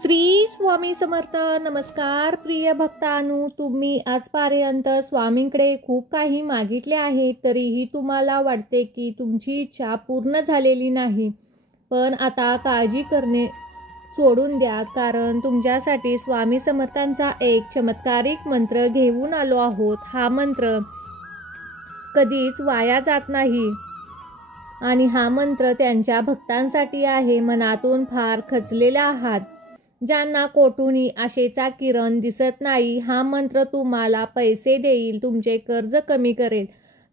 श्री स्वामी समर्थ. नमस्कार प्रिय भक्तांनो, तुम्ही आजपर्यंत स्वामींकडे खूप काही मागितले आहे, तरीही तुम्हाला वाटते की तुमची इच्छा पूर्ण झालेली नाही. पण आता काळजी करणे सोडून द्या, कारण तुमच्यासाठी स्वामी समर्थांचा एक चमत्कारिक मंत्र घेऊन आलो आहोत. हा मंत्र कधीच वाया जात नाही आणि हा मंत्र त्यांच्या भक्तांसाठी आहे. मनातून फार खचलेला आहात, ज्यांना कोठूनही आशेचा किरण दिसत नाही. हा मंत्र तुम्हाला पैसे देईल, तुमचे कर्ज कमी करेल,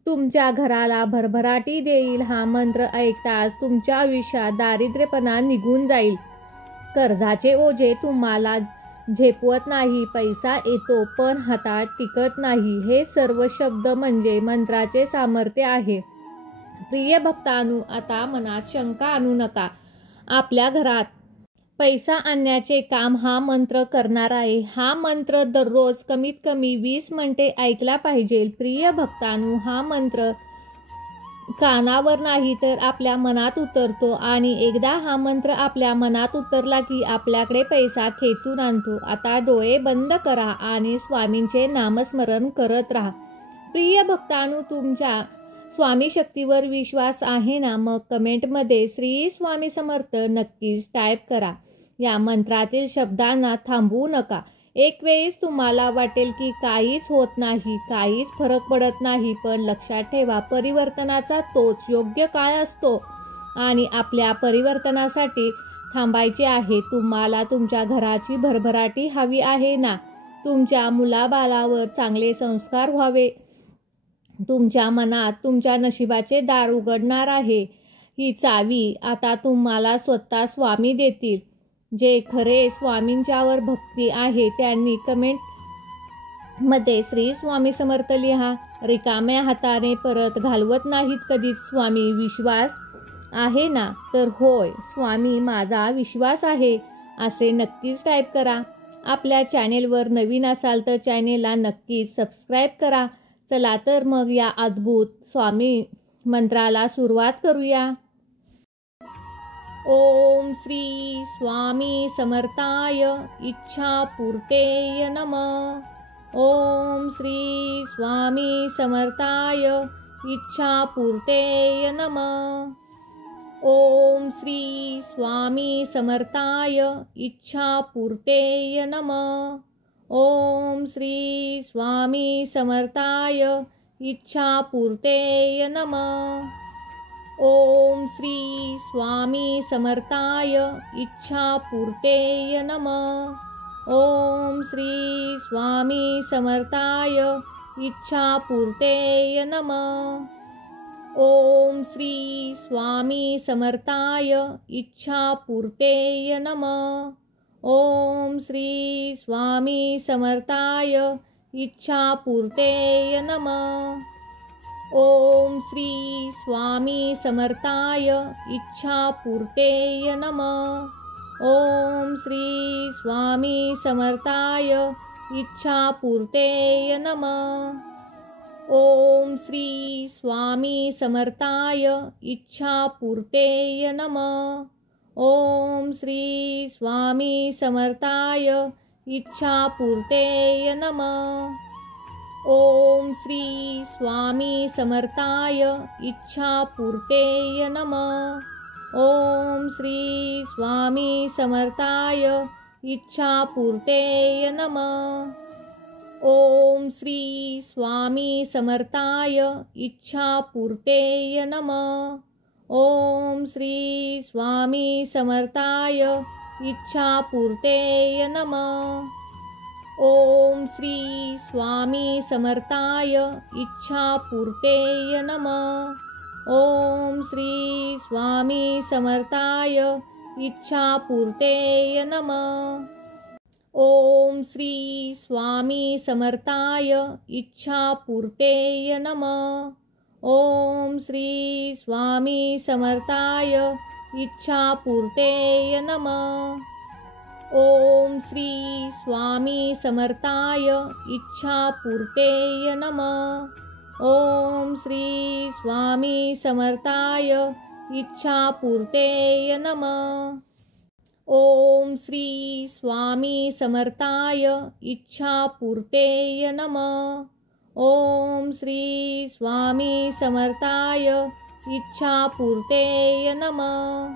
तुमच्या घराला भरभराटी देईल. हा मंत्र ऐकताच तुमच्या आयुष्यात दारिद्र्यपणा निघून जाईल. कर्जाचे ओझे तुम्हाला झेपवत नाही. पैसा येतो पण हातात टिकत नाही. हे सर्व शब्द म्हणजे मंत्राचे सामर्थ्य आहे. प्रिय भक्तांनो, आता मनात शंका आणू नका. आपल्या घरात पैसा आणण्याचे काम हा मंत्र करणार आहे. हा मंत्र दररोज कमीत कमी 20 मिनिटे ऐकला पाहिजे. प्रिय भक्तांनो, हा मंत्र कानावर नाही तर आपल्या मनात उतरतो आणि एकदा हा मंत्र आपल्या मनात उतरला की आपल्याकडे पैसा खेचून आणतो. आता डोळे बंद करा आणि स्वामींचे नामस्मरण करत राहा. प्रिय भक्तांनो, तुमच्या स्वामी शक्तीवर विश्वास आहे ना? मग कमेंटमध्ये श्री स्वामी समर्थ नक्कीच टाईप करा. या मंत्रातील शब्दांना थांबवू नका. एक वेळेस तुम्हाला वाटेल की काहीच होत नाही, काहीच फरक पडत नाही, पण लक्षात ठेवा, परिवर्तनाचा तोच योग्य काळ असतो आणि आपल्या परिवर्तनासाठी थांबायचे आहे. तुम्हाला तुमच्या घराची भरभराटी हवी आहे ना? तुमच्या मुलाबाळावर चांगले संस्कार व्हावे, तुमच्या मनात तुमच्या नशिबाचे दार उघडणार आहे. ही चावी आता तुम्हाला स्वतः स्वामी देतील. जे खरे स्वामींच्यावर भक्ती आहे त्यांनी कमेंटमध्ये श्री स्वामी समर्थ लिहा. रिकाम्या हाताने परत घालवत नाहीत कधीच. स्वामी विश्वास आहे ना? तर होय, स्वामी माझा विश्वास आहे असे नक्कीच टाईप करा. आपल्या चॅनेलवर नवीन असाल तर चॅनेलला नक्कीच सबस्क्राईब करा. चला तर मग या अद्भुत स्वामी मंत्राला सुरुवात करूया. ओम श्री स्वामी समर्थाय इच्छापूर्तेय नमः. ओम श्री स्वामी समर्थाय इच्छापूर्तेय नमः. ओम श्री स्वामी समर्थाय इच्छापूर्तेय नमः. ओम श्री स्वामी समर्थाय इच्छापूर्तेय नमः. ओम श्री स्वामी समर्थाय इच्छापूर्तेय नमः. ओम श्री स्वामी समर्थाय इच्छापूर्तेय नमः. ओम श्री स्वामी समर्थाय इच्छापूर्तेय नमः. ओम श्री स्वामी समर्थाय इच्छापूर्तेय नमः. ओम श्री स्वामी समर्थाय इच्छापूर्तेय नमः. ओम श्री स्वामी समर्थाय इच्छापूर्तेय नमः. ओम श्री स्वामी समर्थाय इच्छापूर्तेय नमः. ओम श्री स्वामी समर्थाय इच्छापूर्तेय नमः. ओम श्री स्वामी समर्थाय इच्छापूर्तेय नमः. ओम श्री स्वामी समर्थाय इच्छापूर्तेय नमः. ओम श्री स्वामी समर्थाय इच्छापूर्तेय नमः. ओम श्री स्वामी समर्थाय इच्छापूर्तेय नमः. ओम श्री स्वामी समर्थाय इच्छापूर्तेय नमः. ओम श्री स्वामी समर्थाय इच्छापूर्तेय नमः. ओम श्री स्वामी समर्थाय इच्छापूर्तेय नमः. ओम श्री स्वामी समर्थाय इच्छापूर्तेय नमः. ओम श्री स्वामी समर्थाय इच्छापूर्तेय नमः. ओम श्री स्वामी समर्थाय इच्छापूर्तेय नमः. ओम श्री स्वामी समर्थाय इच्छापूर्तेय नमः। ओम श्री स्वामी समर्थाय इच्छापूर्तेय नमः।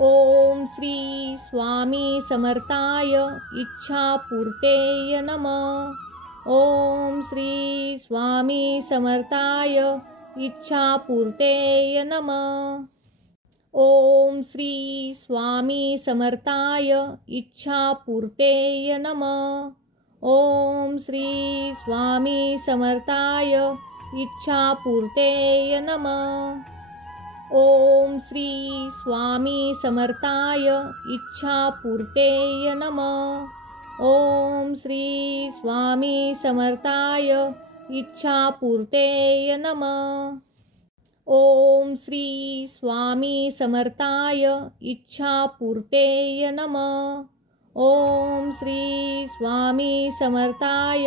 ओम श्री स्वामी समर्थाय इच्छापूर्तेय नमः। ओम श्री स्वामी समर्थाय इच्छापूर्तेय नमः। ओम श्री स्वामी समर्थाय इच्छापूर्तेय नमः। ओम श्री स्वामी समर्थाय इच्छापूर्तेय नमः। ओम श्री स्वामी समर्थाय इच्छापूर्तेय नमः। ओम श्री स्वामी समर्थाय इच्छापूर्तेय नमः। ओम श्री स्वामी समर्थाय इच्छापूर्तेय नमः। ओम श्री स्वामी समर्थाय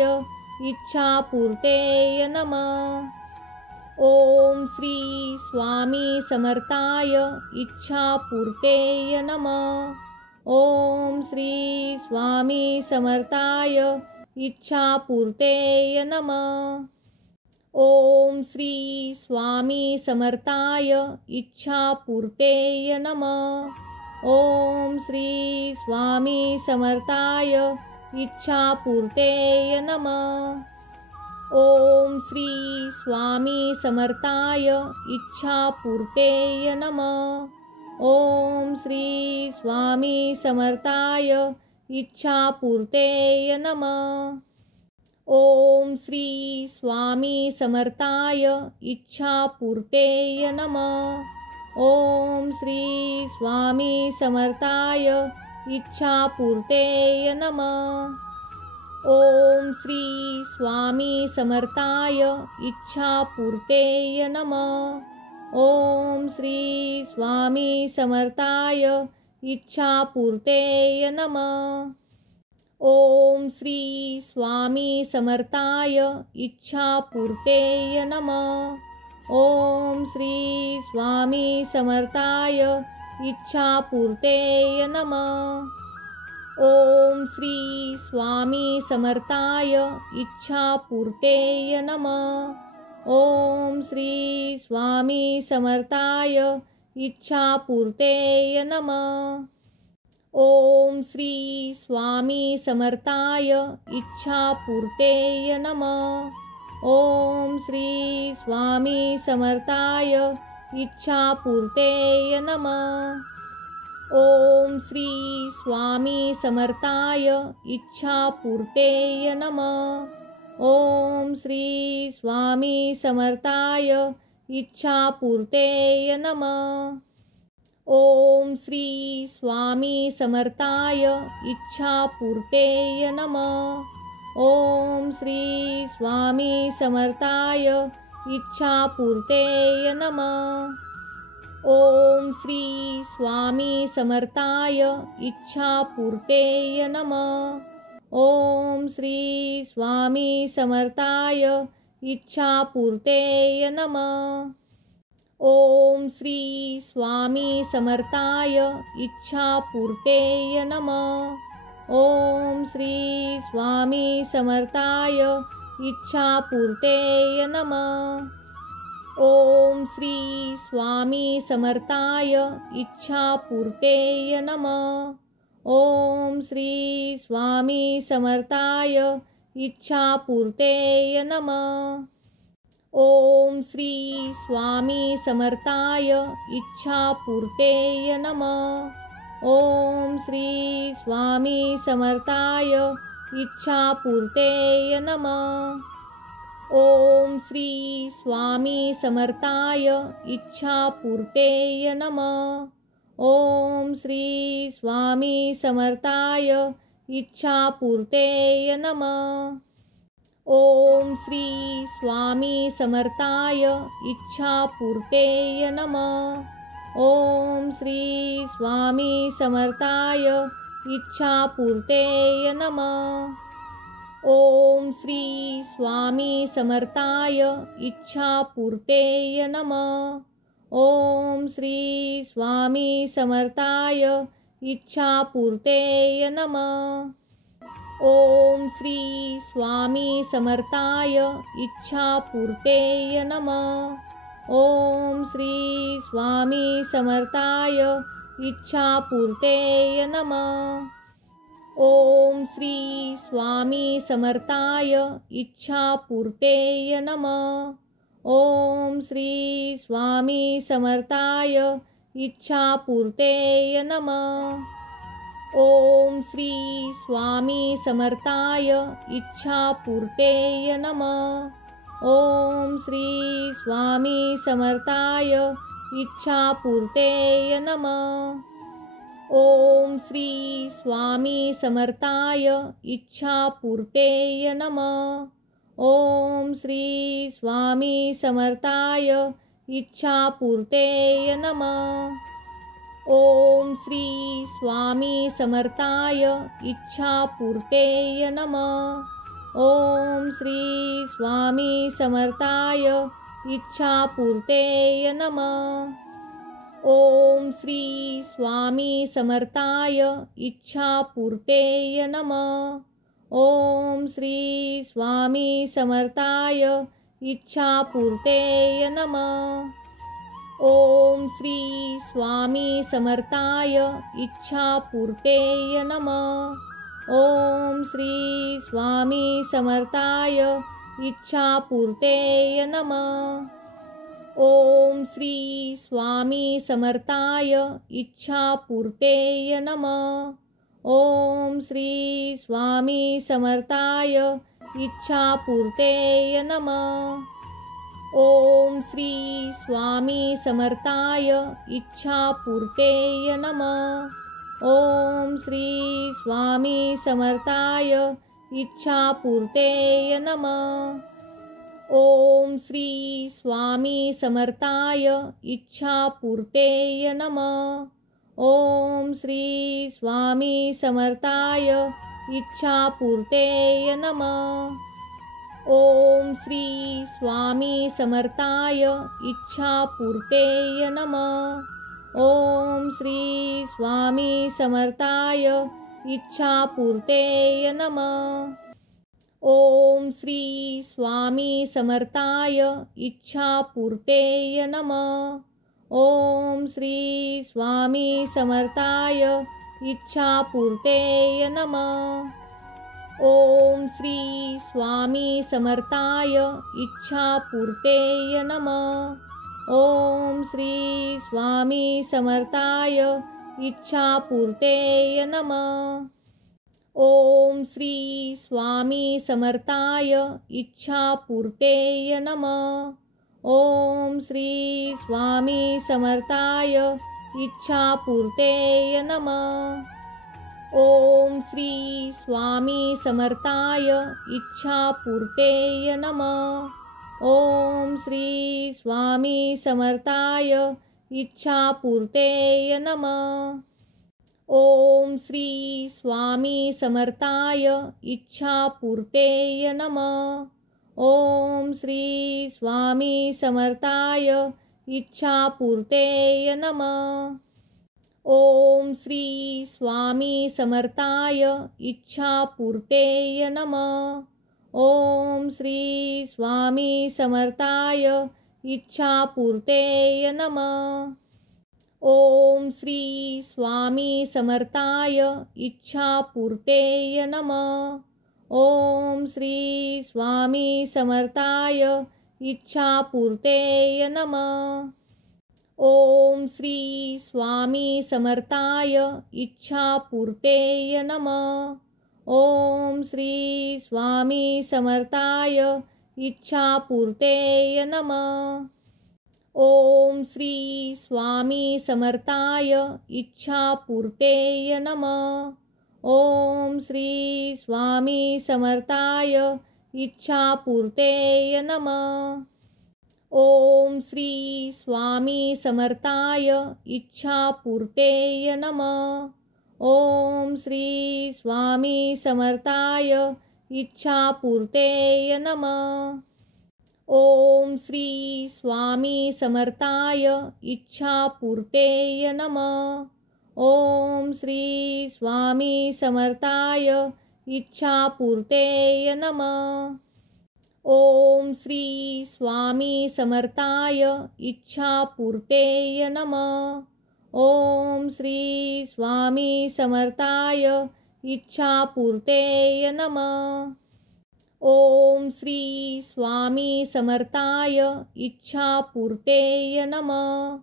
इच्छापूर्तेय नमः। ओम श्री स्वामी समर्थाय इच्छापूर्तेय नमः। ओम श्री स्वामी समर्थाय इच्छापूर्तेय नमः। ओम श्री स्वामी समर्थाय इच्छापूर्तेय नमः। ओम श्री स्वामी समर्थाय इच्छापूर्तेय नमः। ओम श्री स्वामी समर्थाय इच्छापूर्तेय नमः। ओम श्री स्वामी समर्थाय इच्छापूर्तेय नमः। ओम श्री स्वामी समर्थाय इच्छापूर्तेय नमः। ओम श्री स्वामी समर्थाय इच्छापूर्तेय नमः। ओम श्री स्वामी समर्थाय इच्छापूर्तेय नमः। ओम श्री स्वामी समर्थाय इच्छापूर्तेय नमः। ओम श्री स्वामी समर्थाय इच्छापूर्तेय नमः। ओम श्री स्वामी समर्थाय इच्छापूर्तेय नमः। ओम श्री स्वामी समर्थाय इच्छापूर्तेय नमः। ओम श्री स्वामी समर्थाय इच्छापूर्तेय नमः। ओम श्री स्वामी समर्थाय इच्छापूर्तेय नमः। ओम श्री स्वामी समर्थाय इच्छापूर्तेय नमः। ओम श्री स्वामी समर्थाय इच्छापूर्तेय नमः। ओम श्री स्वामी समर्थाय इच्छापूर्तेय नमः। ओम श्री स्वामी समर्थाय इच्छापूर्तेय नमः। ओम श्री स्वामी समर्थाय इच्छापूर्तेय नमः। ओम श्री स्वामी समर्थाय इच्छापूर्तेय नमः। ओम श्री स्वामी समर्थाय इच्छापूर्तेय नमः। ओम श्री स्वामी समर्थाय इच्छापूर्तेय नमः। ओम श्री स्वामी समर्थाय इच्छापूर्तेय नमः। ओम श्री स्वामी समर्थाय इच्छापूर्तेय नमः। ओम श्री स्वामी समर्थाय इच्छापूर्तेय नमः। ओम श्री स्वामी समर्थाय इच्छापूर्तेय नमः। ओम श्री स्वामी समर्थाय इच्छापूर्तेय नमः। ओम श्री स्वामी समर्थाय इच्छापूर्तेय नमः। ओम श्री स्वामी समर्थाय इच्छापूर्तेय नमः। ओम श्री स्वामी समर्थाय इच्छापूर्तेय नमः। ओम श्री स्वामी समर्थाय इच्छापूर्तेय नमः। ओम श्री स्वामी समर्थाय इच्छापूर्तेय नमः। ओम श्री स्वामी समर्थाय इच्छापूर्तये नमः। ओम श्री स्वामी समर्थाय इच्छापूर्तये नमः। ओम श्री स्वामी समर्थाय इच्छापूर्तये नमः। ओम श्री स्वामी समर्थाय इच्छापूर्तये नमः। ओम श्री स्वामी समर्थाय इच्छापूर्तये नमः। ओम श्री स्वामी समर्थाय इच्छापूर्तये नमः। ओम श्री स्वामी समर्थाय इच्छापूर्तये नमः। ओम श्री स्वामी समर्थाय इच्छापूर्तये नमः। ओम श्री स्वामी समर्थाय इच्छापूर्तये नमः। ओम श्री स्वामी समर्थाय इच्छापूर्तये नमः। ओम श्री स्वामी समर्थाय इच्छापूर्तये नमः। ओम श्री स्वामी समर्थाय इच्छापूर्तये नमः। ओम श्री स्वामी समर्थाय इच्छापूर्तये नमः। ओम श्री स्वामी समर्थाय इच्छापूर्तये नमः। ओम श्री स्वामी समर्थाय इच्छापूर्तये नमः। ओम श्री स्वामी समर्थाय इच्छापूर्तये नमः। ओम श्री स्वामी समर्थाय इच्छापूर्तये नमः। ओम श्री स्वामी समर्थाय इच्छापूर्तये नमः। ओम श्री स्वामी समर्थाय इच्छापूर्तये नमः। ओम श्री स्वामी समर्थाय इच्छापूर्तये नमः। ओम श्री स्वामी समर्थाय इच्छापूर्तये नमः। ओम श्री स्वामी समर्थाय इच्छापूर्तये नमः। ओम श्री स्वामी समर्थाय इच्छापूर्तये नमः। ओम श्री स्वामी समर्थाय इच्छापूर्तये नमः। ओम श्री स्वामी समर्थाय इच्छापूर्तये नमः। ओम श्री स्वामी समर्थाय इच्छापूर्तये नमः। ओम श्री स्वामी समर्थाय इच्छापूर्तये नमः। ओम श्री स्वामी समर्थाय इच्छापूर्तये नमः। ओम श्री स्वामी समर्थाय इच्छापूर्तये नमः। ओम श्री स्वामी समर्थाय इच्छापूर्तये नमः। ओम श्री स्वामी समर्थाय इच्छापूर्तये नमः। ओम श्री स्वामी समर्थाय इच्छापूर्तये नमः। ओम श्री स्वामी समर्थाय इच्छापूर्तये नमः। ओम श्री स्वामी समर्थाय इच्छापूर्तये नमः। ओम श्री स्वामी समर्थाय इच्छापूर्तये नमः। ओम श्री स्वामी समर्थाय इच्छापूर्तये नमः। ओम श्री स्वामी समर्थाय इच्छापूर्तये नमः। ओम श्री स्वामी समर्थाय इच्छापूर्तये नमः। ओम श्री स्वामी समर्थाय इच्छापूर्तये नमः। ओम श्री स्वामी समर्थाय इच्छापूर्तये नमः। ओम श्री स्वामी समर्थाय इच्छापूर्तये नमः। ओम श्री स्वामी समर्थाय इच्छापूर्तये नमः। ओम श्री स्वामी समर्थाय इच्छापूर्तये नमः। ओम श्री स्वामी समर्थाय इच्छापूर्तये नमः। ओम श्री स्वामी समर्थाय इच्छापूर्तये नमः। ओम श्री स्वामी समर्थाय इच्छापूर्तये नमः। ओम श्री स्वामी समर्थाय इच्छापूर्तये नमः। ओम श्री स्वामी समर्थाय इच्छापूर्तये नमः।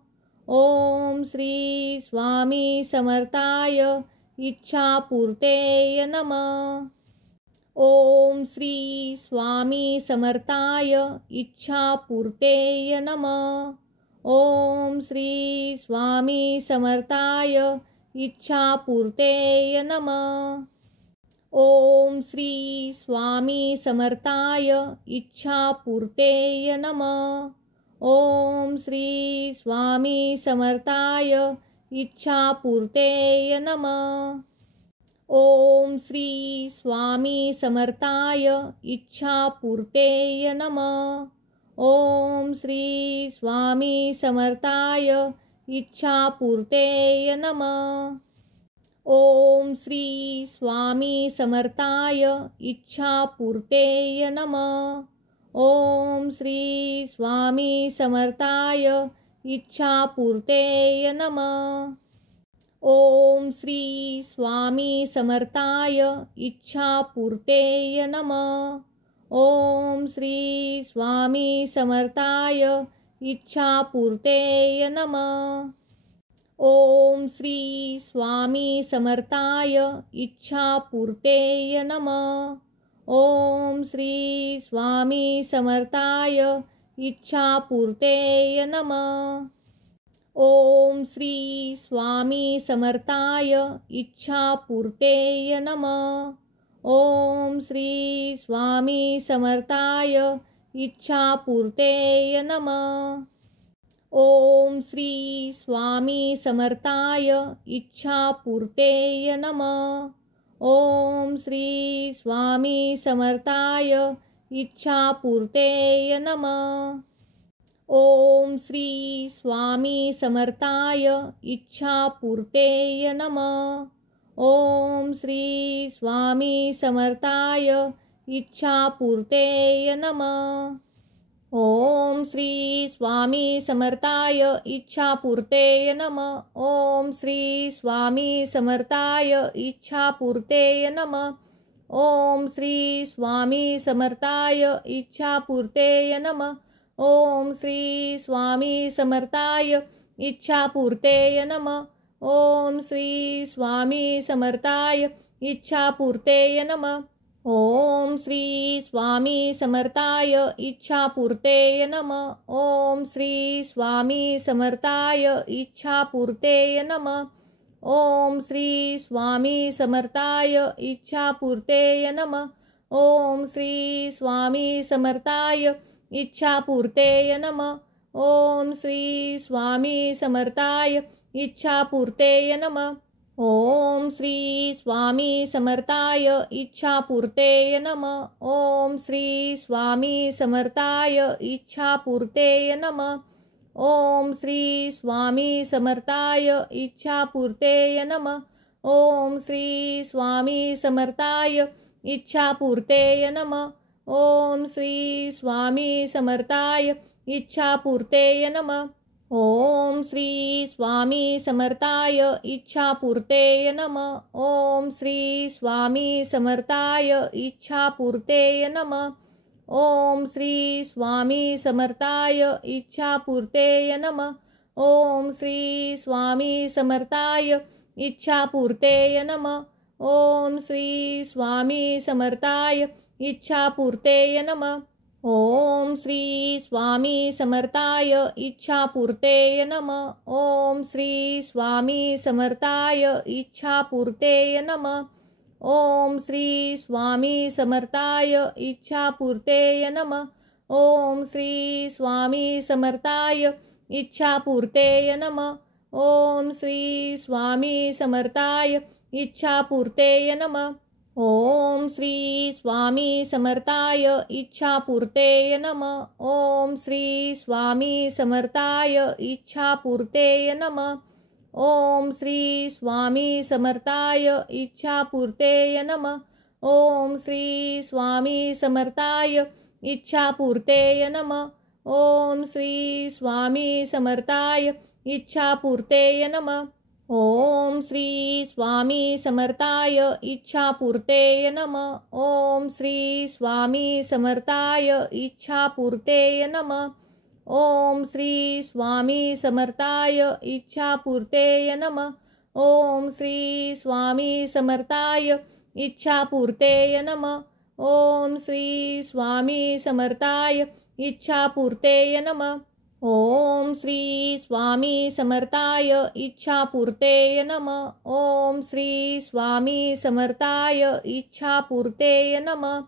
ओम श्री स्वामी समर्थाय इच्छापूर्तये नमः। ओम श्री स्वामी समर्थाय इच्छापूर्तये नमः। ओम श्री स्वामी समर्थाय इच्छापूर्तये नमः। ओम श्री स्वामी समर्थाय इच्छापूर्तये नमः। ओम श्री स्वामी समर्थाय इच्छापूर्तये नमः। ओम श्री स्वामी समर्थाय इच्छापूर्तये नमः। ओम श्री स्वामी समर्थाय इच्छापूर्तये नमः। ओम श्री स्वामी समर्थाय इच्छापूर्तये नमः। ओम श्री स्वामी समर्थाय इच्छापूर्तये नमः। ओम श्री स्वामी समर्थाय इच्छापूर्तये नमः। ओम श्री स्वामी समर्थाय इच्छापूर्तये नमः। ओम श्री स्वामी समर्थाय इच्छापूर्तये नमः। ओम श्री स्वामी समर्थाय इच्छापूर्तये नमः। ओम श्री स्वामी समर्थाय इच्छापूर्तये नमः। ओम श्री स्वामी समर्थाय इच्छापूर्तये नमः। ओम श्री स्वामी समर्थाय इच्छापूर्तये नमः। ओम श्री स्वामी समर्थाय इच्छापूर्तये नमः। ओम श्री स्वामी समर्थाय इच्छापूर्तये नमः। ओम श्री स्वामी समर्थाय इच्छापूर्तये नमः। ओम श्री स्वामी समर्थाय इच्छापूर्तये नमः। ओम श्री स्वामी समर्थाय इच्छापूर्तये नमः। ओम श्री स्वामी समर्थाय इच्छापूर्तये नमः। ओम श्री स्वामी समर्थाय इच्छापूर्तये नमः। ओम श्री स्वामी समर्थाय इच्छापूर्तये नमः। ओम श्री स्वामी समर्थाय इच्छापूर्तये नमः। ओम श्री स्वामी समर्थाय इच्छापूर्तये नमः। ओम श्री स्वामी समर्थाय इच्छापूर्तये नमः। ओम श्री स्वामी समर्थाय इच्छापूर्तये नमः। ओम श्री स्वामी समर्थाय इच्छापूर्तये नमः। ओम श्री स्वामी समर्थाय इच्छापूर्तये नमः। ओम श्री स्वामी समर्थाय इच्छापूर्तये नमः। ओम श्री स्वामी समर्थाय इच्छापूर्तये नमः। ओम श्री स्वामी समर्थाय इच्छापूर्तये नमः। ओम श्री स्वामी समर्थाय इच्छापूर्तये नमः। ओम श्री स्वामी समर्थाय इच्छापूर्तये नमः। ओम श्री स्वामी समर्थाय इच्छापूर्तये नमः। ओम श्री स्वामी समर्थाय इच्छापूर्तये नमः। ओम श्री स्वामी समर्थाय इच्छापूर्तये नमः। ओम श्री स्वामी समर्थाय इच्छापूर्तये नमः। ओम श्री स्वामी समर्थाय इच्छापूर्तये नमः। ओम श्री स्वामी समर्थाय इच्छापूर्तये नमः। ओम श्री स्वामी समर्थाय इच्छापूर्तये नमः। ओम श्री स्वामी समर्थाय इच्छापूर्तये नमः। ओम श्री स्वामी समर्थाय इच्छापूर्तये नमः। ओम श्री स्वामी समर्थाय इच्छापूर्तये नमः। ओम श्री स्वामी समर्थाय इच्छापूर्तये नमः। ओम श्री स्वामी समर्थाय इच्छापूर्तये नमः। ओम श्री स्वामी समर्थाय इच्छापूर्तये नमः। ओम श्री स्वामी समर्थाय इच्छापूर्तये नमः। ओम श्री स्वामी समर्थाय इच्छापूर्तये नमः। ओम श्री स्वामी समर्थाय इच्छापूर्तये नमः। ओम श्री स्वामी समर्थाय इच्छापूर्तये नमः। ओम श्री स्वामी समर्थाय इच्छापूर्तये नमः। ओम श्री स्वामी समर्थाय इच्छापूर्तये नमः। ओम श्री स्वामी समर्थाय इच्छापूर्तये नमः। ओम श्री स्वामी समर्थाय इच्छापूर्तये नमः।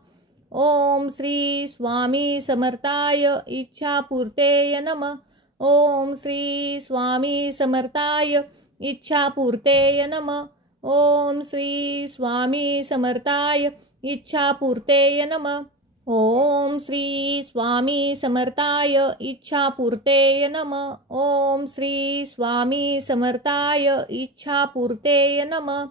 ओम श्री स्वामी समर्थाय इच्छापूर्तये नमः। ओम श्री स्वामी समर्थाय इच्छापूर्तये नमः। ओम श्री स्वामी समर्थाय इच्छापूर्तये नमः। ओम श्री स्वामी समर्थाय इच्छापूर्तये नमः। ओम श्री स्वामी समर्थाय इच्छापूर्तये नमः।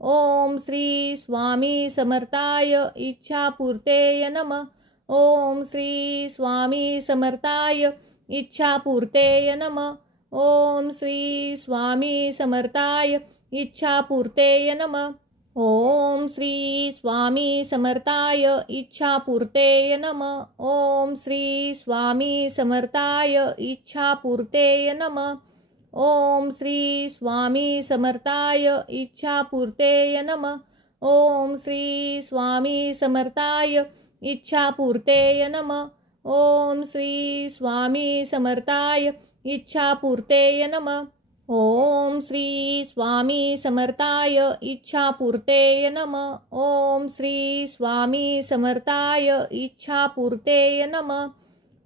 ओम श्री स्वामी समर्थाय इच्छापूर्तये नमः। ओम श्री स्वामी समर्थाय इच्छापूर्तये नमः। ओम श्री स्वामी समर्थाय इच्छापूर्तये नमः। ओम श्री स्वामी समर्थाय इच्छापूर्तये नमः। ओम श्री स्वामी समर्थाय इच्छापूर्तये नमः। ओम श्री स्वामी समर्थाय इच्छापूर्तये नमः। ओम श्री स्वामी समर्थाय इच्छापूर्तये नमः। ओम श्री स्वामी समर्थाय इच्छापूर्तये नमः। ओम श्री स्वामी समर्थाय इच्छापूर्तये नमः। ओम श्री स्वामी समर्थाय इच्छापूर्तये नमः।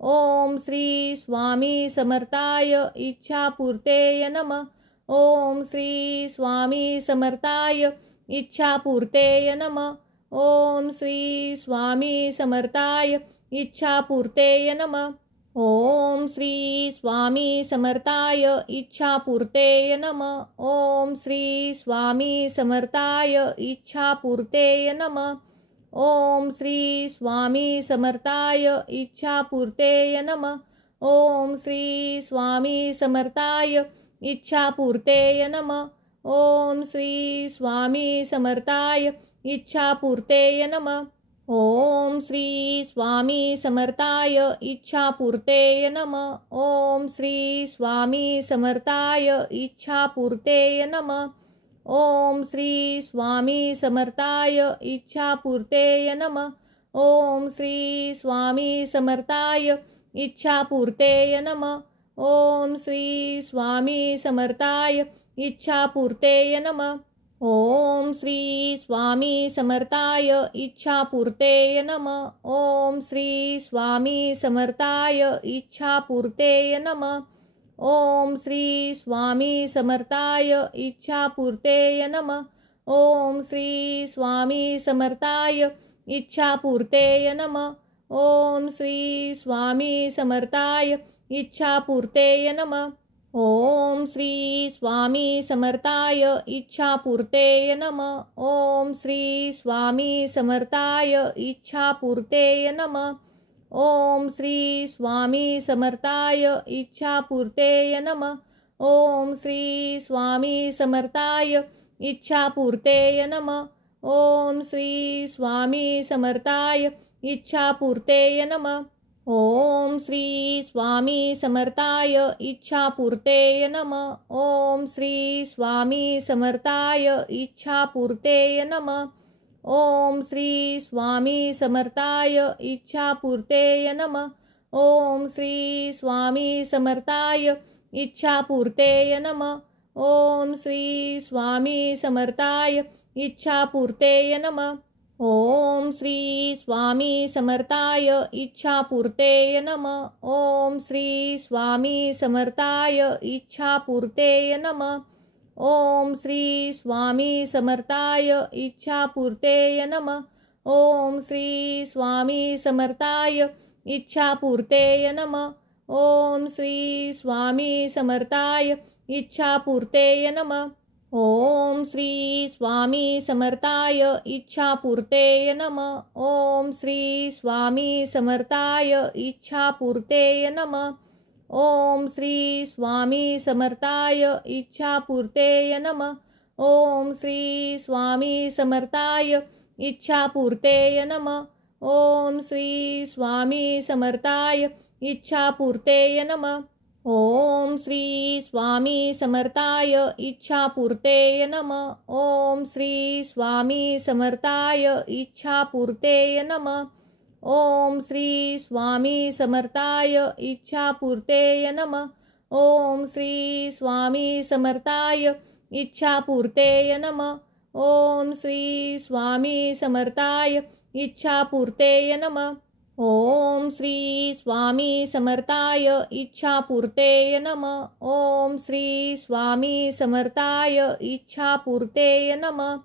ओम श्री स्वामी समर्थाय इच्छापूर्तये नमः। ओम श्री स्वामी समर्थाय इच्छापूर्तये नमः। ओम श्री स्वामी समर्थाय इच्छापूर्तये नमः। ओम श्री स्वामी समर्थाय इच्छापूर्तये नमः। ओम श्री स्वामी समर्थाय इच्छापूर्तये नमः। ओम श्री स्वामी समर्थाय इच्छापूर्तये नमः। ओम श्री स्वामी समर्थाय इच्छापूर्तये नमः। ओम श्री स्वामी समर्थाय इच्छापूर्तये नमः। ओम श्री स्वामी समर्थाय इच्छापूर्तये नमः। ओम श्री स्वामी समर्थाय इच्छापूर्तये नमः। ओम श्री स्वामी समर्थाय इच्छापूर्तये नमः। ओम श्री स्वामी समर्थाय इच्छापूर्तये नमः। ओम श्री स्वामी समर्थाय इच्छापूर्तये नमः। ओम श्री स्वामी समर्थाय इच्छापूर्तये नमः। ओम श्री स्वामी समर्थाय इच्छापूर्तये नमः। ओम श्री स्वामी समर्थाय इच्छापूर्तये नमः। ओम श्री स्वामी समर्थाय इच्छापूर्तये नमः। ओम श्री स्वामी समर्थाय इच्छापूर्तये नमः। ओम श्री स्वामी समर्थाय इच्छापूर्तये नमः। ओम श्री स्वामी समर्थाय इच्छापूर्तये नमः। ओम श्री स्वामी समर्थाय इच्छापूर्तये नमः। ओम श्री स्वामी समर्थाय इच्छापूर्तये नमः। ओम श्री स्वामी समर्थाय इच्छापूर्तये नमः। ओम श्री स्वामी समर्थाय इच्छापूर्तये नमः। ओम श्री स्वामी समर्थाय इच्छापूर्तये नमः। ओम श्री स्वामी समर्थाय इच्छापूर्तये नमः। ओम श्री स्वामी समर्थाय इच्छापूर्तये नमः। ओम श्री स्वामी समर्थाय इच्छापूर्तये नमः। ओम श्री स्वामी समर्थाय इच्छापूर्तये नमः। ओम श्री स्वामी समर्थाय इच्छापूर्तये नमः। ओम श्री स्वामी समर्थाय इच्छापूर्तये नमः। ओम श्री स्वामी समर्थाय इच्छापूर्तये नमः। ओम श्री स्वामी समर्थाय इच्छापूर्तये नमः। ओम श्री स्वामी समर्थाय इच्छापूर्तये नमः। ओम श्री स्वामी समर्थाय इच्छापूर्तये नमः। ओम श्री स्वामी समर्थाय इच्छापूर्तये नमः। ओम श्री स्वामी समर्थाय इच्छापूर्तये नमः। ओम श्री स्वामी समर्थाय इच्छापूर्तये नमः। ओम श्री स्वामी समर्थाय इच्छापूर्तये नमः। ओम श्री स्वामी समर्थाय इच्छापूर्तये नमः। ओम श्री स्वामी समर्थाय इच्छापूर्तये नमः। ओम श्री स्वामी समर्थाय इच्छापूर्तये नमः। ओम श्री स्वामी समर्थाय इच्छापूर्तये नमः। ओम श्री स्वामी समर्थाय इच्छापूर्तये नमः। ओम श्री स्वामी समर्थाय इच्छापूर्तये नमः।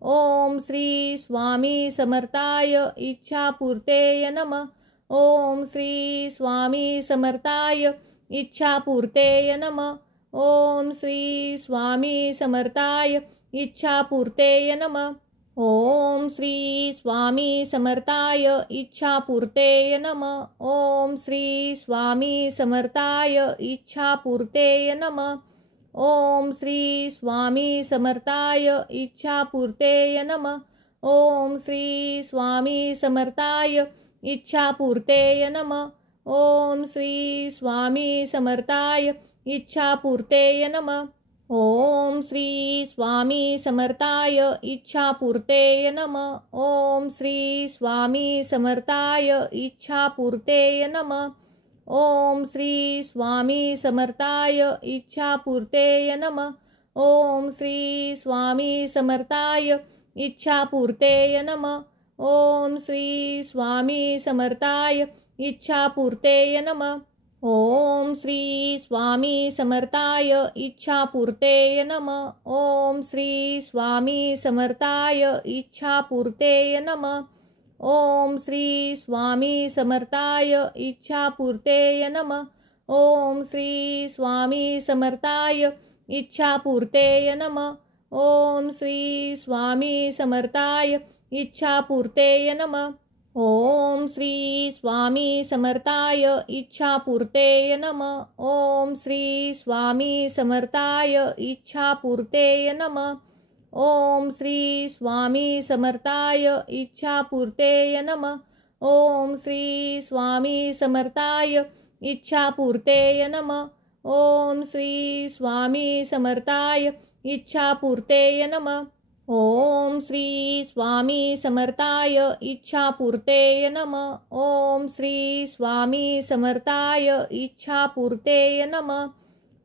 ओम श्री स्वामी समर्थाय इच्छापूर्तये नमः। ओम श्री स्वामी समर्थाय इच्छापूर्तये नमः। ओम श्री स्वामी समर्थाय इच्छापूर्तये नमः। ओम श्री स्वामी समर्थाय इच्छापूर्तये नमः। ओम श्री स्वामी समर्थाय इच्छापूर्तये नमः। ओम श्री स्वामी समर्थाय इच्छापूर्तये नमः। ओम श्री स्वामी समर्थाय इच्छापूर्तये नमः। ओम श्री स्वामी समर्थाय इच्छापूर्तये नमः। ओम श्री स्वामी समर्थाय इच्छापूर्तये नमः। ओम श्री स्वामी समर्थाय इच्छापूर्तये नमः। ओम श्री स्वामी समर्थाय इच्छापूर्तये नमः। ओम श्री स्वामी समर्थाय इच्छापूर्तये नमः। ओम श्री स्वामी समर्थाय इच्छापूर्तये नमः। ओम श्री स्वामी समर्थाय इच्छापूर्तये नमः। ओम श्री स्वामी समर्थाय इच्छापूर्तये नमः। ओम श्री स्वामी समर्थाय इच्छापूर्तये नमः। ओम श्री स्वामी समर्थाय इच्छापूर्तये नमः। ओम श्री स्वामी समर्थाय इच्छापूर्तये नमः। ओम श्री स्वामी समर्थाय इच्छापूर्तये नमः। ओम श्री स्वामी समर्थाय इच्छापूर्तये नमः। ओम श्री स्वामी समर्थाय इच्छापूर्तये नमः। ओम श्री स्वामी समर्थाय इच्छापूर्तये नमः। ओम श्री स्वामी समर्थाय इच्छापूर्तये नमः। ओम श्री स्वामी समर्थाय इच्छापूर्तये नमः। ओम श्री स्वामी समर्थाय इच्छापूर्तये नमः।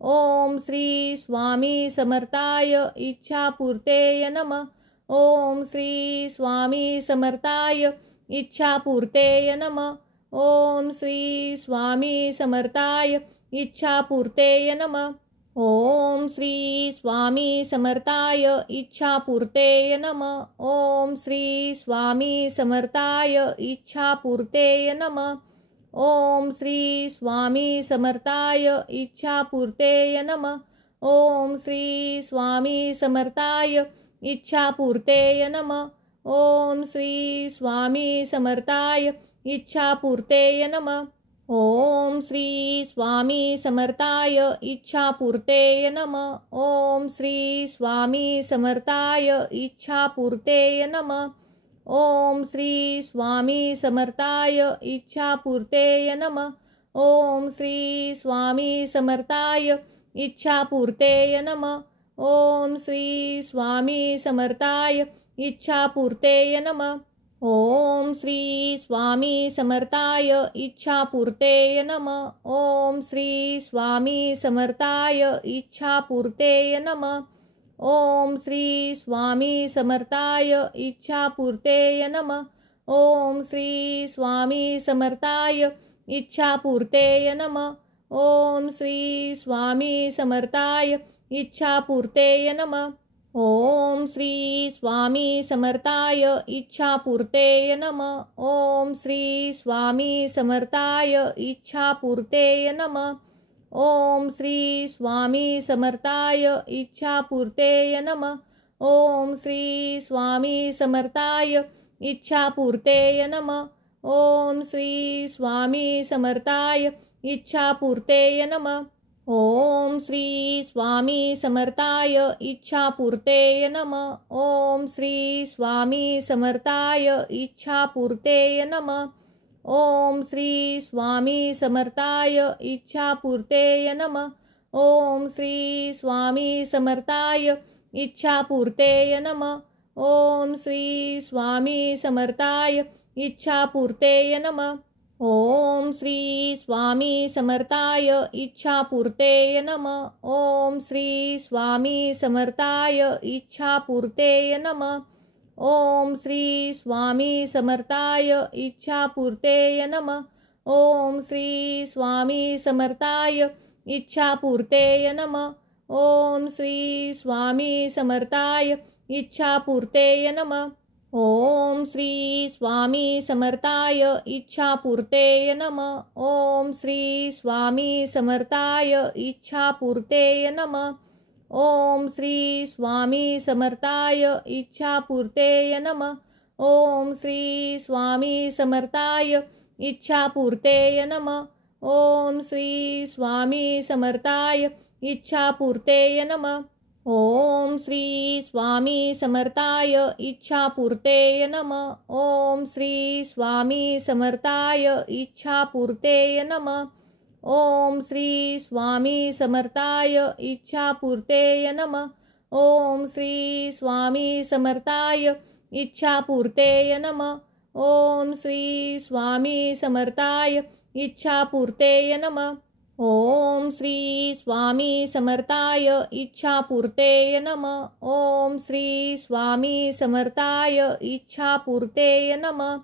ओम श्री स्वामी समर्थाय इच्छापूर्तये नमः। ओम श्री स्वामी समर्थाय इच्छापूर्तये नमः। ओम श्री स्वामी समर्थाय इच्छापूर्तये नमः। ओम श्री स्वामी समर्थाय इच्छापूर्तये नमः। ओम श्री स्वामी समर्थाय इच्छापूर्तये नमः। ओम श्री स्वामी समर्थाय इच्छापूर्तये नमः। ओम श्री स्वामी समर्थाय इच्छापूर्तये नमः। ओम श्री स्वामी समर्थाय इच्छापूर्तये नमः। ओम श्री स्वामी समर्थाय इच्छापूर्तये नमः। ओम श्री स्वामी समर्थाय इच्छापूर्तये नमः। ओम श्री स्वामी समर्थाय इच्छापूर्तये नमः। ओम श्री स्वामी समर्थाय इच्छापूर्तये नमः। ओम श्री स्वामी समर्थाय इच्छापूर्तये नमः। ओम श्री स्वामी समर्थाय इच्छापूर्तये नमः। ओम श्री स्वामी समर्थाय इच्छापूर्तये नमः। ओम श्री स्वामी समर्थाय इच्छापूर्तये नमः। ओम श्री स्वामी समर्थाय इच्छापूर्तये नमः। ओम श्री स्वामी समर्थाय इच्छापूर्तये नमः। ओम श्री स्वामी समर्थाय इच्छापूर्तये नमः. ओम श्री स्वामी समर्थाय इच्छापूर्तये नमः. ओम श्री स्वामी समर्थाय इच्छापूर्तये नमः. ओम श्री स्वामी समर्थाय इच्छापूर्तये नमः. ओम श्री स्वामी समर्थाय इच्छापूर्तये नमः. ओम श्री स्वामी समर्थाय इच्छापूर्तये नमः. ओम श्री स्वामी समर्थाय इच्छापूर्तये नमः. ओम श्री स्वामी समर्थाय इच्छापूर्तये नमः. ओम श्री स्वामी समर्थाय इच्छापूर्तये नमः. ओम श्री स्वामी समर्थाय इच्छापूर्तये नमः. ओम श्री स्वामी समर्थाय इच्छापूर्तये नमः. ओम श्री स्वामी समर्थाय इच्छापूर्तये नमः. ओम श्री स्वामी समर्थाय इच्छापूर्तये नमः. ओम श्री स्वामी समर्थाय इच्छापूर्तये नमः. ओम श्री स्वामी समर्थाय इच्छापूर्तये नमः. ओम श्री स्वामी समर्थाय इच्छापूर्तये नमः. ओम श्री स्वामी समर्थाय इच्छापूर्तये नमः. ओम श्री स्वामी समर्थाय इच्छापूर्तये नमः. ओम श्री स्वामी समर्थाय इच्छापूर्तये नमः. ओम श्री स्वामी समर्थाय इच्छापूर्तये नमः. ओम श्री स्वामी समर्थाय इच्छापूर्तये नमः. ओम श्री स्वामी समर्थाय इच्छापूर्तये नमः. ओम श्री स्वामी समर्थाय इच्छापूर्तये नमः. ओम श्री स्वामी समर्थाय इच्छापूर्तये नमः. ओम श्री स्वामी समर्थाय इच्छापूर्तये नमः. ओम श्री स्वामी समर्थाय इच्छापूर्तये नमः. ओम श्री स्वामी समर्थाय इच्छापूर्तये नमः.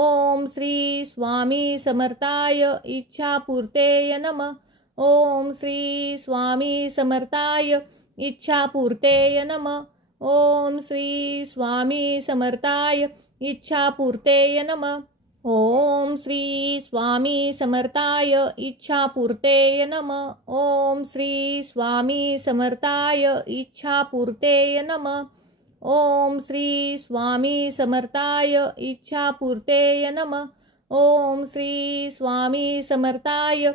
ओम श्री स्वामी समर्थाय इच्छापूर्तये नमः. ओम श्री स्वामी समर्थाय इच्छापूर्तये नमः. ओम श्री स्वामी समर्थाय इच्छापूर्तये नमः. ओम श्री स्वामी समर्थाय इच्छापूर्तये नमः. ओम श्री स्वामी समर्थाय इच्छापूर्तये नमः. ओम श्री स्वामी समर्थाय इच्छापूर्तये नमः. ओम श्री स्वामी समर्थाय इच्छापूर्तये नमः. ओम श्री स्वामी समर्थाय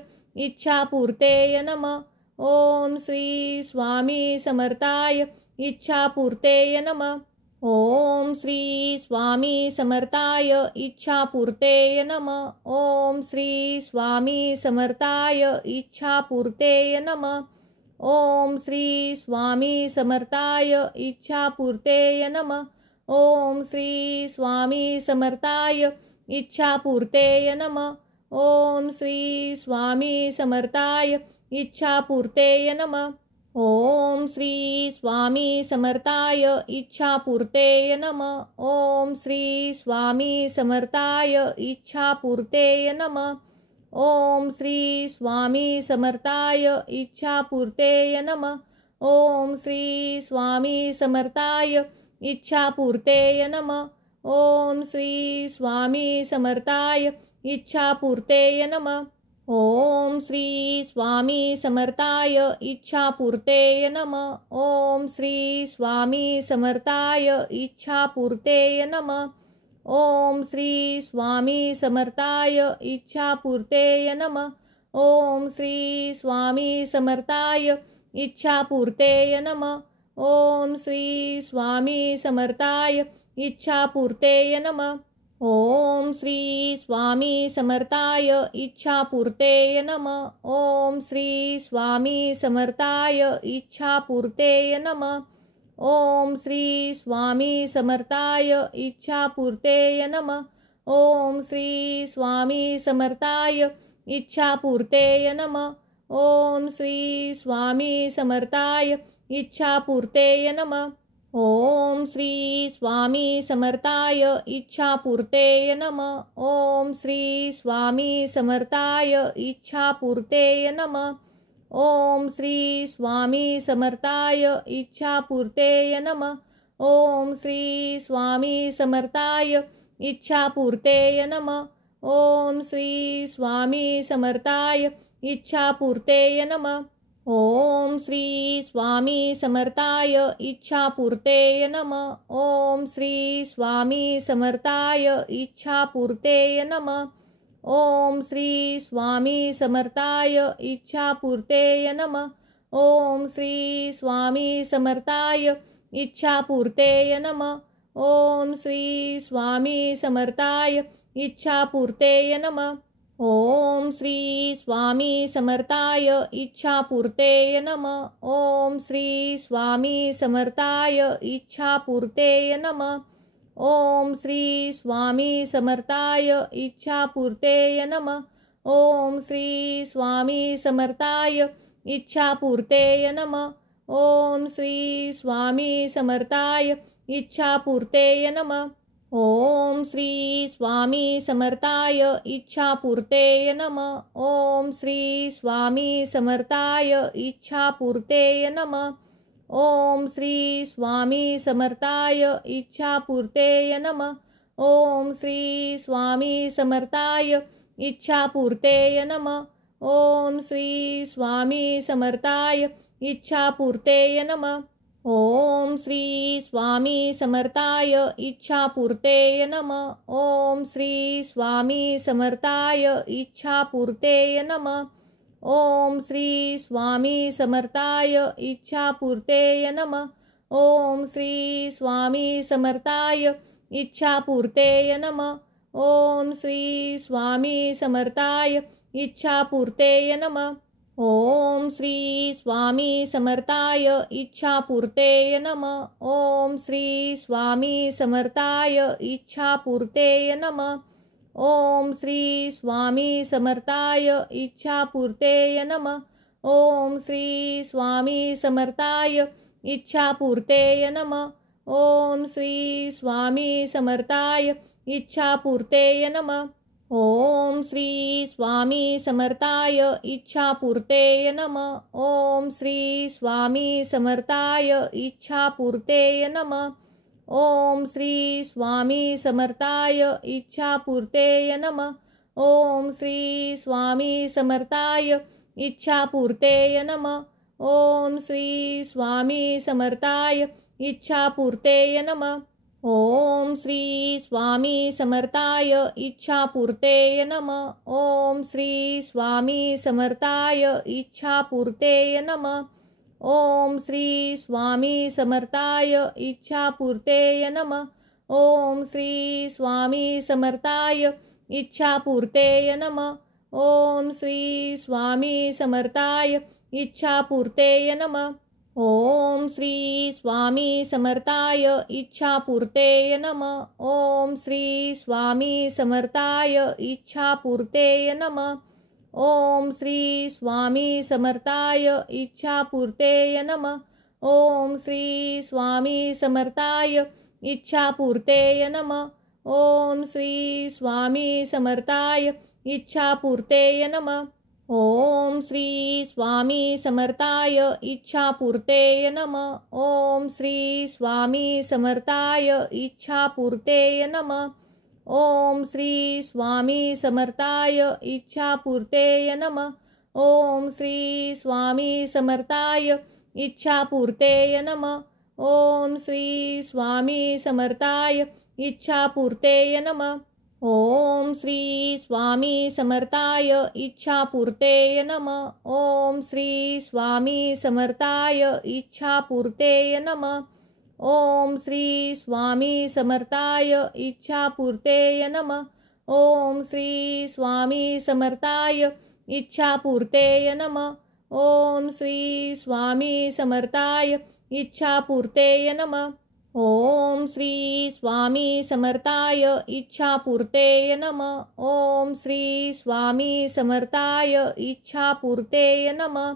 इच्छापूर्तये नमः. ओम श्री स्वामी समर्थाय इच्छापूर्तये नमः. ओम श्री स्वामी समर्थाय इच्छापूर्तये नमः. ओम श्री स्वामी समर्थाय इच्छापूर्तये नमः. ओम श्री स्वामी समर्थाय इच्छापूर्तये नमः. ओम श्री स्वामी समर्थाय इच्छापूर्तये नमः. ओम श्री स्वामी समर्थाय इच्छापूर्तये नमः. ओम श्री स्वामी समर्थाय इच्छापूर्तये नमः. ओम श्री स्वामी समर्थाय इच्छापूर्तये नमः. ओम श्री स्वामी समर्थाय इच्छापूर्तये नमः. ओम श्री स्वामी समर्थाय इच्छापूर्तये नमः. ओम श्री स्वामी समर्थाय इच्छापूर्तये नमः. ओम श्री स्वामी समर्थाय इच्छापूर्तये नमः. ओम श्री स्वामी समर्थाय इच्छापूर्तये नमः. ओम श्री स्वामी समर्थाय इच्छापूर्तये नमः. ओम श्री स्वामी समर्थाय इच्छापूर्तये नमः. ओम श्री स्वामी समर्थाय इच्छापूर्तये नमः. ओम श्री स्वामी समर्थाय इच्छापूर्तये नमः. ओम श्री स्वामी समर्थाय इच्छापूर्तये नमः. ओम श्री स्वामी समर्थाय इच्छापूर्तये नमः. ओम श्री स्वामी समर्थाय इच्छापूर्तये नमः. ओम श्री स्वामी समर्थाय इच्छापूर्तये नमः. ओम श्री स्वामी समर्थाय इच्छापूर्तये नमः. ओम श्री स्वामी समर्थाय इच्छापूर्तये नमः। ओम श्री स्वामी समर्थाय इच्छापूर्तये नमः। ओम श्री स्वामी समर्थाय इच्छापूर्तये नमः। ओम श्री स्वामी समर्थाय इच्छापूर्तये नमः। ओम श्री स्वामी समर्थाय इच्छापूर्तये नमः। ओम श्री स्वामी समर्थाय इच्छापूर्तये नमः। ओम श्री स्वामी समर्थाय इच्छापूर्तये नमः। ओम श्री स्वामी समर्थाय इच्छापूर्तये नमः। ओम श्री स्वामी समर्थाय इच्छापूर्तये नमः। ओम श्री स्वामी समर्थाय इच्छापूर्तये नमः। ओम श्री स्वामी समर्थाय इच्छापूर्तये नमः। ओम श्री स्वामी समर्थाय इच्छापूर्तये नमः। ओम श्री स्वामी समर्थाय इच्छापूर्तये नमः। ओम श्री स्वामी समर्थाय इच्छापूर्तये नमः। ओम श्री स्वामी समर्थाय इच्छापूर्तये नमः। ओम श्री स्वामी समर्थाय इच्छापूर्तये नमः। ओम श्री स्वामी समर्थाय इच्छापूर्तये नमः। ओम श्री स्वामी समर्थाय इच्छापूर्तये नमः। ओम श्री स्वामी समर्थाय इच्छापूर्तये नमः। ओम श्री स्वामी समर्थाय इच्छापूर्तये नमः। ओम श्री स्वामी समर्थाय इच्छापूर्तये नमः। ओम श्री स्वामी समर्थाय इच्छापूर्तये नमः। ओम श्री स्वामी समर्थाय इच्छापूर्तये नमः। ओम श्री स्वामी समर्थाय इच्छापूर्तये नमः। ओम श्री स्वामी समर्थाय इच्छापूर्तये नमः। ओम श्री स्वामी समर्थाय इच्छापूर्तये नमः। ओम श्री स्वामी समर्थाय इच्छापूर्तये नमः। ओम श्री स्वामी समर्थाय इच्छापूर्तये नमः। ओम श्री स्वामी समर्थाय इच्छापूर्तये नमः। ओम श्री स्वामी समर्थाय इच्छापूर्तये नमः। ओम श्री स्वामी समर्थाय इच्छापूर्तये नमः। ओम श्री स्वामी समर्थाय इच्छापूर्तये नमः। ओम श्री स्वामी समर्थाय इच्छापूर्तये नमः। ओम श्री स्वामी समर्थाय इच्छापूर्तये नमः। ओम श्री स्वामी समर्थाय इच्छापूर्तये नमः। ओम श्री स्वामी समर्थाय इच्छापूर्तये नमः। ओम श्री स्वामी समर्थाय इच्छापूर्तये नमः। ओम श्री स्वामी समर्थाय इच्छापूर्तये नमः। ओम श्री स्वामी समर्थाय इच्छापूर्तये नमः। ओम श्री स्वामी समर्थाय इच्छापूर्तये नमः। ओम श्री स्वामी समर्थाय इच्छापूर्तये नमः। ओम श्री स्वामी समर्थाय इच्छापूर्तये नमः। ओम श्री स्वामी समर्थाय इच्छापूर्तये नमः। ओम श्री स्वामी समर्थाय इच्छापूर्तये नमः। ओम श्री स्वामी समर्थाय इच्छापूर्तये नमः। ओम श्री स्वामी समर्थाय इच्छापूर्तये नमः। ओम श्री स्वामी समर्थाय इच्छापूर्तये नमः। ओम श्री स्वामी समर्थाय इच्छापूर्तये नमः। ओम श्री स्वामी समर्थाय इच्छापूर्तये नमः। ओम श्री स्वामी समर्थाय इच्छापूर्तये नमः। ओम श्री स्वामी समर्थाय इच्छापूर्तये नमः। ओम श्री स्वामी समर्थाय इच्छापूर्तये नमः। ओम श्री स्वामी समर्थाय इच्छापूर्तये नमः। ओम श्री स्वामी समर्थाय इच्छापूर्तये नमः। ओम श्री स्वामी समर्थाय इच्छापूर्तये नमः।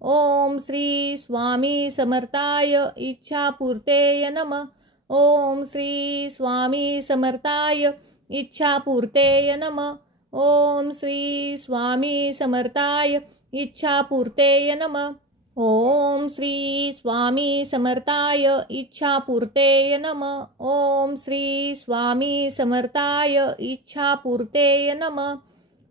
ओम श्री स्वामी समर्थाय इच्छापूर्तये नमः। ओम श्री स्वामी समर्थाय इच्छापूर्तये नमः। ओम श्री स्वामी समर्थाय इच्छापूर्तये नमः। ओम श्री स्वामी समर्थाय इच्छापूर्तये नमः। ओम श्री स्वामी समर्थाय इच्छापूर्तये नमः।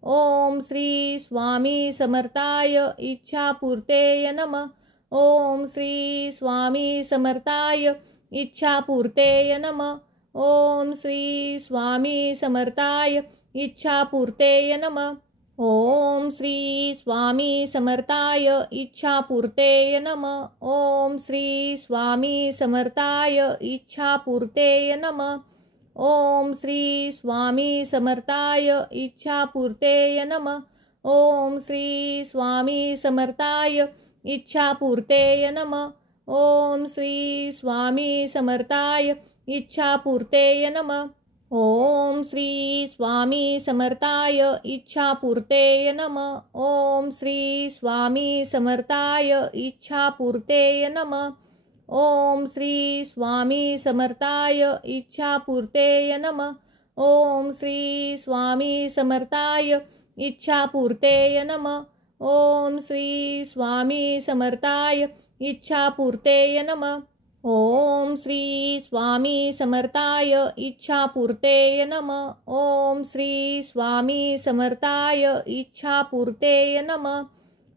ओम श्री स्वामी समर्थाय इच्छापूर्तये नमः। ओम श्री स्वामी समर्थाय इच्छापूर्तये नमः। ओम श्री स्वामी समर्थाय इच्छापूर्तये नमः। ओम श्री स्वामी समर्थाय इच्छापूर्तये नमः। ओम श्री स्वामी समर्थाय इच्छापूर्तये नमः। ओम श्री स्वामी समर्थाय इच्छापूर्तये नमः। ओम श्री स्वामी समर्थाय इच्छापूर्तये नमः। ओम श्री स्वामी समर्थाय इच्छापूर्तये नमः। ओम श्री स्वामी समर्थाय इच्छापूर्तये नमः। ओम श्री स्वामी समर्थाय इच्छापूर्तये नमः। ओम श्री स्वामी समर्थाय इच्छापूर्तये नमः। ओम श्री स्वामी समर्थाय इच्छापूर्तये नमः। ओम श्री स्वामी समर्थाय इच्छापूर्तये नमः। ओम श्री स्वामी समर्थाय इच्छापूर्तये नमः। ओम श्री स्वामी समर्थाय इच्छापूर्तये नमः।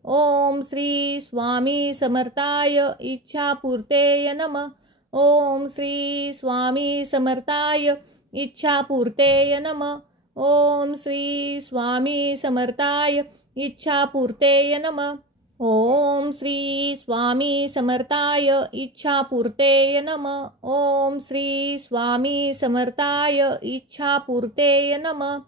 ओम श्री स्वामी समर्थाय इच्छापूर्तये नमः। ओम श्री स्वामी समर्थाय इच्छापूर्तये नमः। ओम श्री स्वामी समर्थाय इच्छापूर्तये नमः। ओम श्री स्वामी समर्थाय इच्छापूर्तये नमः। ओम श्री स्वामी समर्थाय इच्छापूर्तये नमः।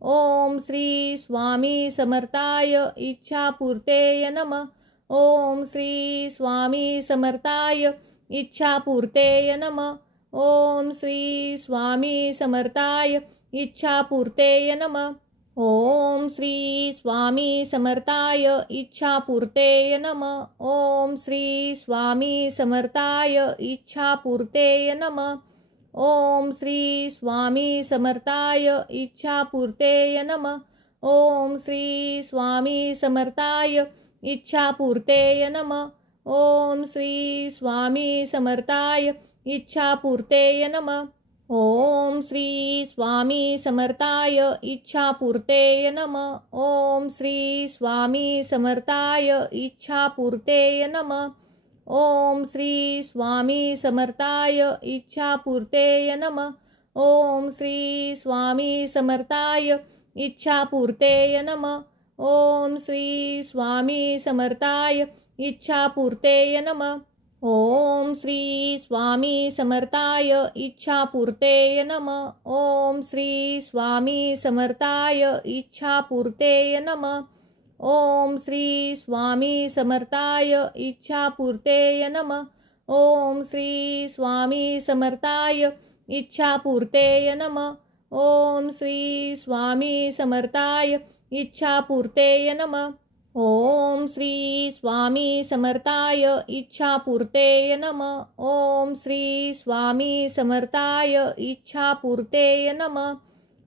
ओम श्री स्वामी समर्थाय इच्छापूर्तये नमः। ओम श्री स्वामी समर्थाय इच्छापूर्तये नमः। ओम श्री स्वामी समर्थाय इच्छापूर्तये नमः। ओम श्री स्वामी समर्थाय इच्छापूर्तये नमः। ओम श्री स्वामी समर्थाय इच्छापूर्तये नमः। ओम श्री स्वामी समर्थाय इच्छापूर्तये नमः। ओम श्री स्वामी समर्थाय इच्छापूर्तये नमः। ओम श्री स्वामी समर्थाय इच्छापूर्तये नमः। ओम श्री स्वामी समर्थाय इच्छापूर्तये नमः। ओम श्री स्वामी समर्थाय इच्छापूर्तये नमः। ओम श्री स्वामी समर्थाय इच्छापूर्तये नमः। ओम श्री स्वामी समर्थाय इच्छापूर्तये नमः। ओम श्री स्वामी समर्थाय इच्छापूर्तये नमः। ओम श्री स्वामी समर्थाय इच्छापूर्तये नमः। ओम श्री स्वामी समर्थाय इच्छापूर्तये नमः। ओम श्री स्वामी समर्थाय इच्छापूर्तये नमः। ओम श्री स्वामी समर्थाय इच्छापूर्तये नमः। ओम श्री स्वामी समर्थाय इच्छापूर्तये नमः। ओम श्री स्वामी समर्थाय इच्छापूर्तये नमः। ओम श्री स्वामी समर्थाय इच्छापूर्तये नमः।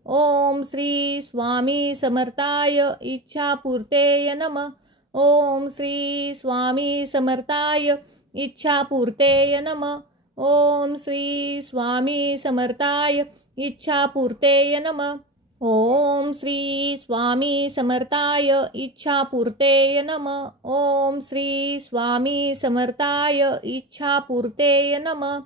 ओम श्री स्वामी समर्थाय इच्छापूर्तये नमः। ओम श्री स्वामी समर्थाय इच्छापूर्तये नमः। ओम श्री स्वामी समर्थाय इच्छापूर्तये नमः। ओम श्री स्वामी समर्थाय इच्छापूर्तये नमः। ओम श्री स्वामी समर्थाय इच्छापूर्तये नमः।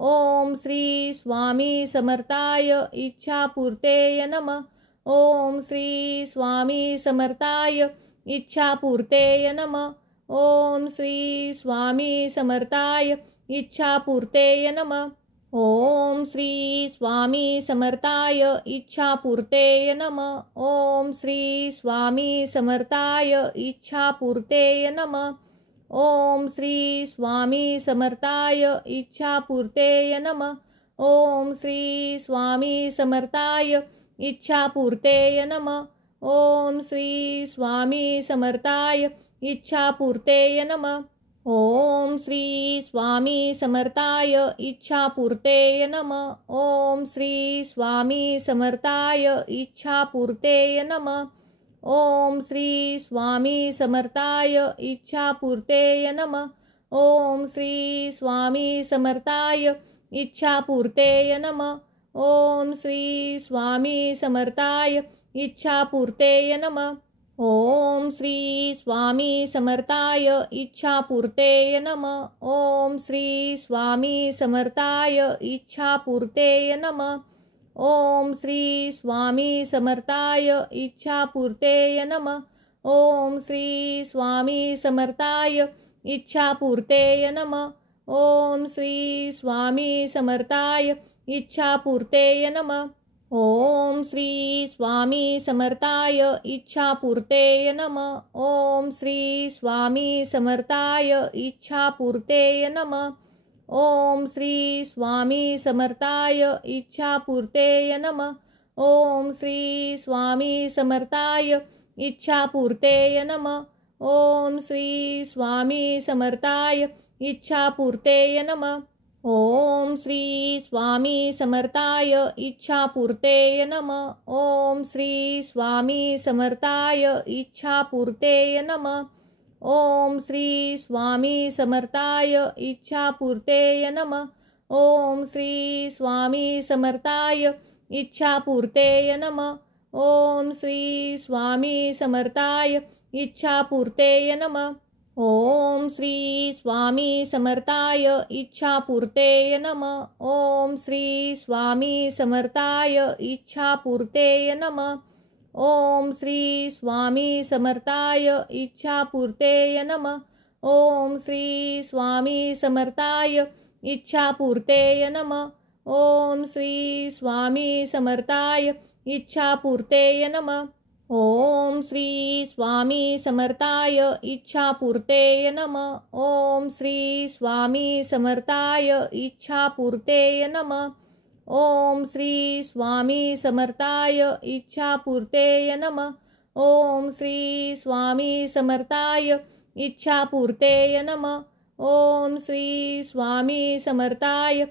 ओम श्री स्वामी समर्थाय इच्छापूर्तये नमः। ओम श्री स्वामी समर्थाय इच्छापूर्तये नमः। ओम श्री स्वामी समर्थाय इच्छापूर्तये नमः। ओम श्री स्वामी समर्थाय इच्छापूर्तये नमः। ओम श्री स्वामी समर्थाय इच्छापूर्तये नमः। ओम श्री स्वामी समर्थाय इच्छापूर्तये नमः। ओम श्री स्वामी समर्थाय इच्छापूर्तये नमः। ओम श्री स्वामी समर्थाय इच्छापूर्तये नमः। ओम श्री स्वामी समर्थाय इच्छापूर्तये नमः. ओम श्री स्वामी समर्थाय इच्छापूर्तये नमः. ओम श्री स्वामी समर्थाय इच्छापूर्तये नमः. ओम श्री स्वामी समर्थाय इच्छापूर्तये नमः. ओम श्री स्वामी समर्थाय इच्छापूर्तये नमः. ओम श्री स्वामी समर्थाय इच्छापूर्तये नमः. ओम श्री स्वामी समर्थाय इच्छापूर्तये नमः. ओम श्री स्वामी समर्थाय इच्छापूर्तये नमः. ओम श्री स्वामी समर्थाय इच्छापूर्तये नमः. ओम श्री स्वामी समर्थाय इच्छापूर्तये नमः. ओम श्री स्वामी समर्थाय इच्छापूर्तये नमः. ओम श्री स्वामी समर्थाय इच्छापूर्तये नमः. ओम श्री स्वामी समर्थाय इच्छापूर्तये नमः. ओम श्री स्वामी समर्थाय इच्छापूर्तये नमः. ओम श्री स्वामी समर्थाय इच्छापूर्तये नमः. ओम श्री स्वामी समर्थाय इच्छापूर्तये नमः. ओम श्री स्वामी समर्थाय इच्छापूर्तये नमः. ओम श्री स्वामी समर्थाय इच्छापूर्तये नमः. ओम श्री स्वामी समर्थाय इच्छापूर्तये नमः. ओम श्री स्वामी समर्थाय इच्छापूर्तये नमः. ओम श्री स्वामी समर्थाय इच्छापूर्तये नमः. ओम श्री स्वामी समर्थाय इच्छापूर्तये नमः. ओम श्री स्वामी समर्थाय इच्छापूर्तये नमः. ओम श्री स्वामी समर्थाय इच्छापूर्तये नमः. ओम श्री स्वामी समर्थाय इच्छापूर्तये नमः. ओम श्री स्वामी समर्थाय इच्छापूर्तये नमः. ओम श्री स्वामी समर्थाय इच्छापूर्तये नमः. ओम श्री स्वामी समर्थाय इच्छापूर्तये नमः. ओम श्री स्वामी समर्थाय इच्छापूर्तये नमः. ओम श्री स्वामी समर्थाय इच्छापूर्तये नमः. ओम श्री स्वामी समर्थाय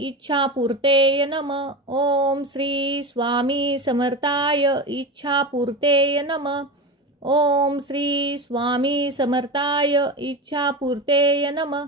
इच्छापूर्तये नमः. ओम श्री स्वामी समर्थाय इच्छापूर्तये नमः. ओम श्री स्वामी समर्थाय इच्छापूर्तये नमः.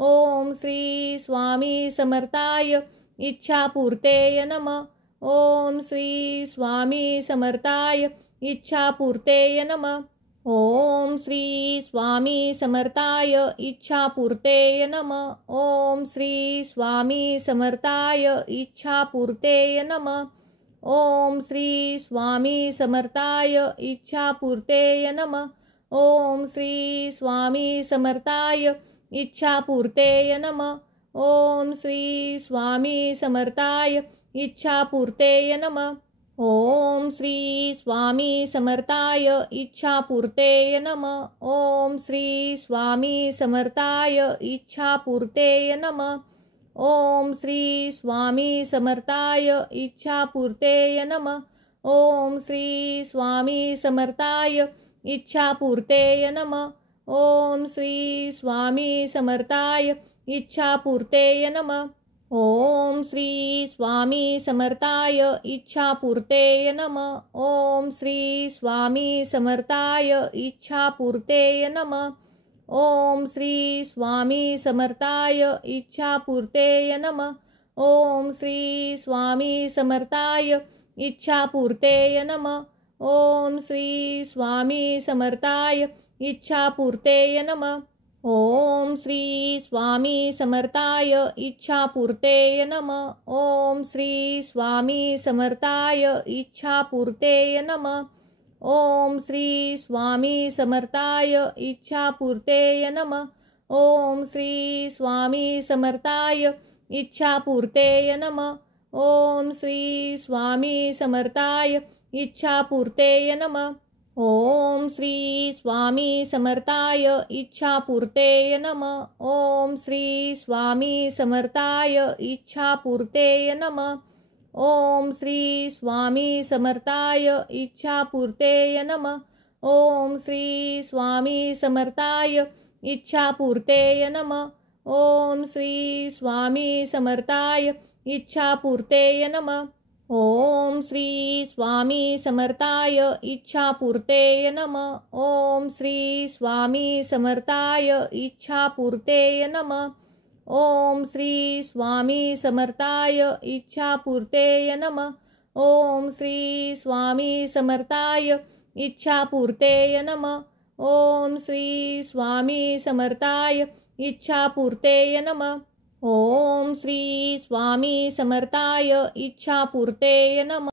ओम श्री स्वामी समर्थाय इच्छापूर्तये नमः. ओम श्री स्वामी समर्थाय इच्छापूर्तये नमः. ओम श्री स्वामी समर्थाय इच्छापूर्तये नमः. ओम श्री स्वामी समर्थाय इच्छापूर्तये नमः. ओम श्री स्वामी समर्थाय इच्छापूर्तये नमः. ओम श्री स्वामी समर्थाय इच्छापूर्तये नमः. ओम श्री स्वामी समर्थाय इच्छापूर्तये नमः. ओम श्री स्वामी समर्थाय इच्छापूर्तये नमः. ओम श्री स्वामी समर्थाय इच्छापूर्तये नमः. ओम श्री स्वामी समर्थाय इच्छापूर्तये नमः. ओम श्री स्वामी समर्थाय इच्छापूर्तये नमः. ओम श्री स्वामी समर्थाय इच्छापूर्तये नमः. ओम श्री स्वामी समर्थाय इच्छापूर्तये नमः. ओम श्री स्वामी समर्थाय इच्छापूर्तये नमः. ओम श्री स्वामी समर्थाय इच्छापूर्तये नमः. ओम श्री स्वामी समर्थाय इच्छापूर्तये नमः. ओम श्री स्वामी समर्थाय इच्छापूर्तये नमः. ओम श्री स्वामी समर्थाय इच्छापूर्तये नमः. ओम श्री स्वामी समर्थाय इच्छापूर्तये नमः. ओम श्री स्वामी समर्थाय इच्छापूर्तये नमः. ओम श्री स्वामी समर्थाय इच्छापूर्तये नमः. ओम श्री स्वामी समर्थाय इच्छापूर्तये नमः. ओम श्री स्वामी समर्थाय इच्छापूर्तये नमः. ओम श्री स्वामी समर्थाय इच्छापूर्तये नमः. ओम श्री स्वामी समर्थाय इच्छापूर्तेय नमः. ओम श्री स्वामी समर्थाय इच्छापूर्तेय नमः. ओम श्री स्वामी समर्थाय इच्छापूर्तेय नमः. ओम श्री स्वामी समर्थाय इच्छापूर्तेय नमः. ओम श्री स्वामी समर्थाय इच्छापूर्तेय नमः. ओम श्री स्वामी समर्थाय इच्छापूर्तेय नमः. ओम श्री स्वामी समर्थाय इच्छापूर्तेय नमः. ओम श्री स्वामी समर्थाय इच्छापूर्तेय नमः. ओम श्री स्वामी समर्थाय इच्छापूर्तेय नमः.